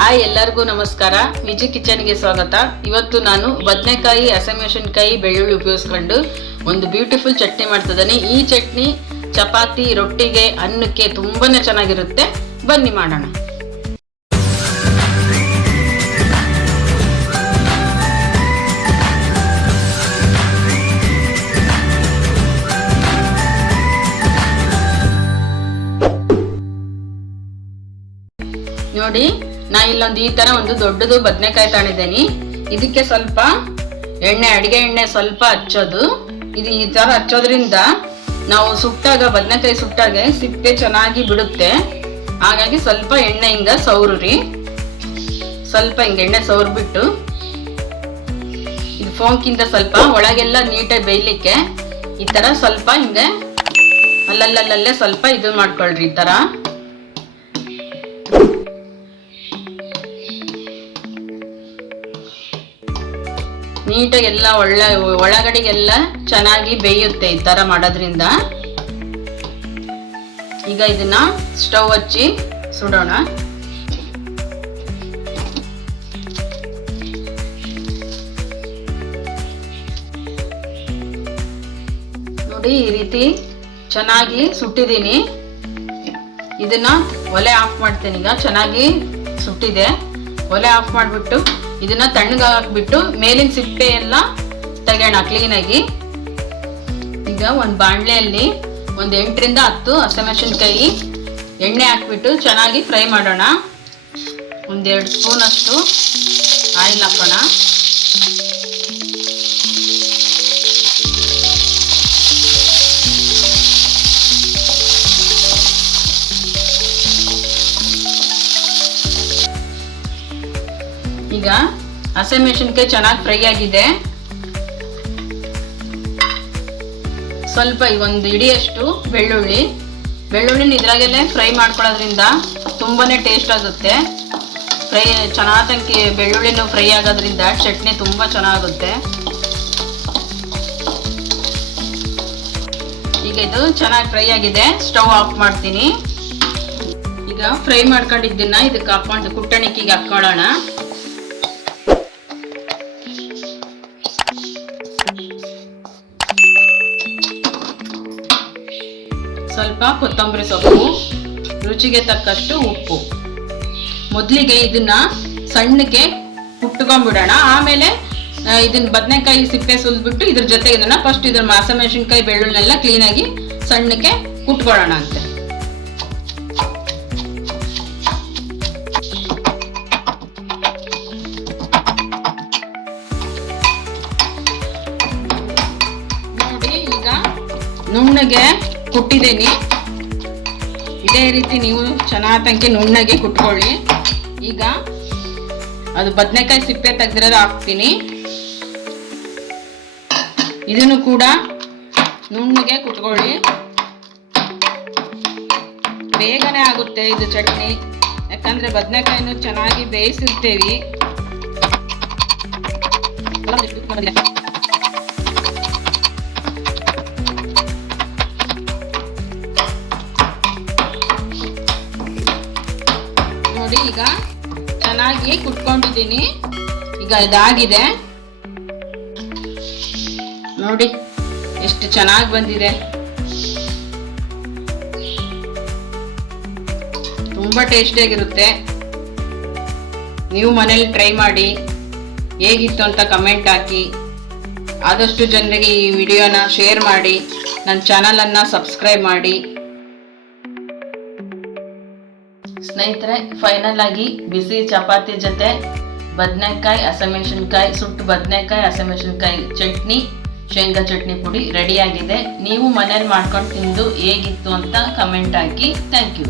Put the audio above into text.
Hi, ಎಲ್ಲರಿಗೂ ನಮಸ್ಕಾರ. ವಿಜಿ ಕಿಚನ್ಗೆ ಸ್ವಾಗತ. ಇವತ್ತು ನಾನು ಬದನೆಕಾಯಿ, ಹಸಿಮೆಣಸಿನಕಾಯಿ, ಬೆಳ್ಳುಳ್ಳಿ ಉಪಯೋಗಿಸ್ಕೊಂಡು ಒಂದು ಬ್ಯೂಟಿಫುಲ್ ಚಟ್ನಿ ಮಾಡ್ತಿದ್ದೇನೆ. ಈ ಚಟ್ನಿ ಚಪಾತಿ, ರೊಟ್ಟಿಗೆ, ಅನ್ನಕ್ಕೆ ತುಂಬಾನೇ ಚೆನ್ನಾಗಿರುತ್ತೆ. ಬನ್ನಿ ಮಾಡೋಣ. ನೋಡಿ, ನಾ ಇಲ್ಲೊಂದು ಈ ತರ ಒಂದು ದೊಡ್ಡದು ಬದನೆಕಾಯಿ ತಗೊಂಡಿದ್ದೇನೆ. ಇದಕ್ಕೆ ಸ್ವಲ್ಪ ಎಣ್ಣೆ, ಅಡಿಗೆ ಎಣ್ಣೆ ಸ್ವಲ್ಪ ಹಚ್ಚೋದು. ಇದು ಈ ತರ ಹಚ್ಚೋದ್ರಿಂದ ನಾವು ಸುಟ್ಟಾಗ, ಬದನೆಕಾಯಿ ಸುಟ್ಟಾಗ ಸಿಪ್ಪೆ ಚೆನ್ನಾಗಿ ಬಿಡುತ್ತೆ. ಹಾಗಾಗಿ ಸ್ವಲ್ಪ ಎಣ್ಣೆ ಹಿಂಗ ಸೌರ್ರಿ, ಸ್ವಲ್ಪ ಹಿಂಗ ಎಣ್ಣೆ ಸೌರ್ಬಿಟ್ಟು ಇದು ಫೋಂಕಿಂದ ಸ್ವಲ್ಪ ಒಳಗೆಲ್ಲ ನೀಟಾಗಿ ಬೇಯಲಿಕ್ಕೆ ಈ ತರ ಸ್ವಲ್ಪ ಹಿಂಗೆ ಅಲ್ಲಲ್ಲಲ್ಲೇ ಸ್ವಲ್ಪ ಇದು ಮಾಡ್ಕೊಳ್ರಿ. ಈ ತರ ನೀಟಾಗಿ ಎಲ್ಲ ಒಳಗಡೆಗೆಲ್ಲ ಚೆನ್ನಾಗಿ ಬೇಯುತ್ತೆ ಈ ತರ ಮಾಡೋದ್ರಿಂದ. ಈಗ ಇದನ್ನ ಸ್ಟವ್ ಹಚ್ಚಿ ಸುಡೋಣ. ನೋಡಿ, ಈ ರೀತಿ ಚೆನ್ನಾಗಿ ಸುಟ್ಟಿದ್ದೀನಿ. ಇದನ್ನ ಒಲೆ ಆಫ್ ಮಾಡ್ತೇನೆ. ಈಗ ಚೆನ್ನಾಗಿ ಸುಟ್ಟಿದೆ. ಒಲೆ ಆಫ್ ಮಾಡಿಬಿಟ್ಟು ಇದನ್ನ ತಣ್ಣಗೆ ಹಾಕ್ಬಿಟ್ಟು ಮೇಲಿನ ಸಿಪ್ಪೆ ಎಲ್ಲ ತೆಗೋಣ ಕ್ಲೀನಾಗಿ. ಈಗ ಒಂದು ಬಾಣಲೆಯಲ್ಲಿ ಒಂದು 8 ರಿಂದ 10 ಹಸಿಮೆಣಸಿನಕಾಯಿ ಎಣ್ಣೆ ಹಾಕ್ಬಿಟ್ಟು ಚೆನ್ನಾಗಿ ಫ್ರೈ ಮಾಡೋಣ. ಒಂದು 2 ಸ್ಪೂನ್ ಅಷ್ಟು ಆಯಿಲ್ ಹಾಕೋಣ. ಈಗ ಹಸಿಮೆಣಸಿನಕಾಯಿ ಚೆನ್ನಾಗಿ ಫ್ರೈ ಆಗಿದೆ. ಸ್ವಲ್ಪ ಒಂದು ಇಡಿಯಷ್ಟು ಬೆಳ್ಳುಳ್ಳಿನ ಇದ್ರಾಗೆಲ್ಲ ಫ್ರೈ ಮಾಡ್ಕೊಳ್ಳೋದ್ರಿಂದ ತುಂಬಾನೇ ಟೇಸ್ಟ್ ಆಗುತ್ತೆ. ಫ್ರೈ ಚೆನ್ನಾಗಿ ಬೆಳ್ಳುಳ್ಳಿನೂ ಫ್ರೈ ಆಗೋದ್ರಿಂದ ಚಟ್ನಿ ತುಂಬಾ ಚೆನ್ನಾಗುತ್ತೆ. ಈಗ ಇದು ಚೆನ್ನಾಗಿ ಫ್ರೈ ಆಗಿದೆ. ಸ್ಟವ್ ಆಫ್ ಮಾಡ್ತೀನಿ. ಈಗ ಫ್ರೈ ಮಾಡ್ಕೊಂಡಿದ್ದನ್ನ ಇದಕ್ಕೆ ಹಾಕೊಂಡು ಕುಟ್ಟಣಿಕೆಗೆ ಹಾಕೊಳ್ಳೋಣ. ಸ್ವಲ್ಪ ಕೊತ್ತಂಬರಿ ಸೊಪ್ಪು, ರುಚಿಗೆ ತಕ್ಕಷ್ಟು ಉಪ್ಪು. ಮೊದಲಿಗೆ ಇದನ್ನ ಸಣ್ಣಕ್ಕೆ ಕುಟ್ಕೊಂಡ್ಬಿಡೋಣ. ಆಮೇಲೆ ಇದನ್ನ ಬದನೆಕಾಯಿ ಸಿಪ್ಪೆ ಸುಲ್ಬಿಟ್ಟು ಇದ್ರ ಜೊತೆಗೆ ಇದನ್ನ ಫಸ್ಟ್ ಇದ್ರ ಹಸಿಮೆಣಸಿನಕಾಯಿ ಬೆಳ್ಳುಳ್ಳಿನೆಲ್ಲ ಕ್ಲೀನಾಗಿ ಸಣ್ಣಕ್ಕೆ ಕುಟ್ಕೊಳ್ಳೋಣ ಅಂತೆ. ನೋಡಿ, ಈಗ ನುಣ್ಣಗೆ ಕುಟ್ಟಿದ್ದೀನಿ. ಇದೇ ರೀತಿ ನೀವು ಚೆನ್ನಾಗಿ ನುಣ್ಣಗೆ ಕುಟ್ಕೊಳ್ಳಿ. ಈಗ ಅದು ಬದನೆಕಾಯಿ ಸಿಪ್ಪೆ ತೆಗೆದಿರೋದು ಹಾಕ್ತೀನಿ. ಇದನ್ನು ಕೂಡ ನುಣ್ಣಗೆ ಕುಟ್ಕೊಳ್ಳಿ. ಬೇಗನೆ ಆಗುತ್ತೆ ಇದು ಚಟ್ನಿ, ಯಾಕಂದ್ರೆ ಬದನೆಕಾಯಿನೂ ಚೆನ್ನಾಗಿ ಬೇಯಿಸಿರ್ತೇವೆ. ನೋಡಿ, ಈಗ ಚೆನ್ನಾಗಿ ಕುಟ್ಕೊಂಡಿದ್ದೀನಿ. ಈಗ ಇದಾಗಿದೆ ನೋಡಿ, ಎಷ್ಟು ಚೆನ್ನಾಗಿ ಬಂದಿದೆ. ತುಂಬಾ ಟೇಸ್ಟಿಯಾಗಿರುತ್ತೆ. ನೀವು ಮನೇಲಿ ಟ್ರೈ ಮಾಡಿ, ಹೇಗಿತ್ತು ಅಂತ ಕಮೆಂಟ್ ಹಾಕಿ. ಆದಷ್ಟು ಜನರಿಗೆ ಈ ವಿಡಿಯೋನ ಶೇರ್ ಮಾಡಿ, ನನ್ನ ಚಾನಲನ್ನು ಸಬ್ಸ್ಕ್ರೈಬ್ ಮಾಡಿ. ಸ್ನೇಹಿತರೆ, ಫೈನಲ್ ಆಗಿ ಬಿಸಿ ಚಪಾತಿ ಜೊತೆ ಬದನೆಕಾಯಿ, ಹಸಿಮೆಣಸಿನಕಾಯಿ, ಸುಟ್ಟು ಬದನೆಕಾಯಿ, ಹಸಿಮೆಣಸಿನಕಾಯಿ ಚಟ್ನಿ, ಶೇಂಗಾ ಚಟ್ನಿ ಪುಡಿ ರೆಡಿಯಾಗಿದೆ. ನೀವು ಮನೇಲಿ ಮಾಡ್ಕೊಂಡು ತಿಂದು ಹೇಗಿತ್ತು ಅಂತ ಕಮೆಂಟ್ ಹಾಕಿ. Thank you.